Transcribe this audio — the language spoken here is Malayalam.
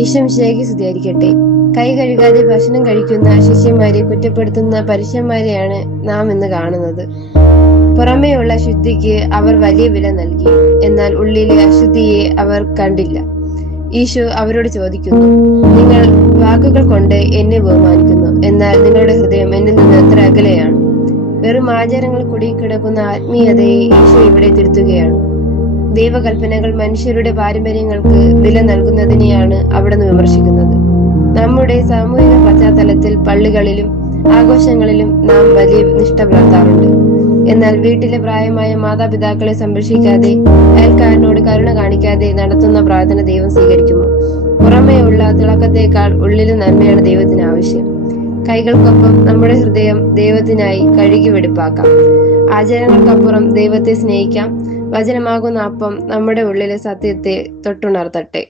ഈശോമിശിഹായ്ക്ക് സ്തുതിയായിരിക്കട്ടെ. കൈ കഴുകാതെ ഭക്ഷണം കഴിക്കുന്ന ശിഷ്യന്മാരെ കുറ്റപ്പെടുത്തുന്ന പരീശന്മാരെയാണ് നാം ഇന്ന് കാണുന്നത്. പുറമേയുള്ള ശുദ്ധിക്ക് അവർ വലിയ വില നൽകി, എന്നാൽ ഉള്ളിലെ അശുദ്ധിയെ അവർ കണ്ടില്ല. ഈശോ അവരോട് ചോദിക്കുന്നു, നിങ്ങൾ വാക്കുകൾ കൊണ്ട് എന്നെ ബഹുമാനിക്കുന്നു, എന്നാൽ നിങ്ങളുടെ ഹൃദയം എന്നിൽ നിന്ന് എത്ര അകലെയാണ്. വെറും ആചാരങ്ങൾ കുടുങ്ങിക്കിടക്കുന്ന ആത്മീയതയെ ഈശോ ഇവിടെ തിരുത്തുകയാണ്. ദൈവകൽപ്പനകൾ മനുഷ്യരുടെ പാരമ്പര്യങ്ങൾക്ക് വില നൽകുന്നതിനെയാണ് അവിടുന്ന് വിമർശിക്കുന്നത്. നമ്മുടെ സാമൂഹിക പശ്ചാത്തലത്തിൽ പള്ളികളിലും ആഘോഷങ്ങളിലും നാം വലിയ നിഷ്ഠ പുലർത്താറുണ്ട്. എന്നാൽ വീട്ടിലെ പ്രായമായ മാതാപിതാക്കളെ സംരക്ഷിക്കാതെ, അയൽക്കാരനോട് കരുണ കാണിക്കാതെ നടത്തുന്ന പ്രാർത്ഥന ദൈവം സ്വീകരിക്കുമോ? പുറമേയുള്ള തിളക്കത്തേക്കാൾ ഉള്ളിലെ നന്മയാണ് ദൈവത്തിന് ആവശ്യം. കൈകൾക്കൊപ്പം നമ്മുടെ ഹൃദയം ദൈവത്തിനായി കഴുകി വെടിപ്പാക്കാം. ആചാരങ്ങൾക്കപ്പുറം ദൈവത്തെ സ്നേഹിക്കാം. വചനമാകുന്ന അപ്പം നമ്മുടെ ഉള്ളിലെ സത്യത്തെ തൊട്ടുണർത്തട്ടെ.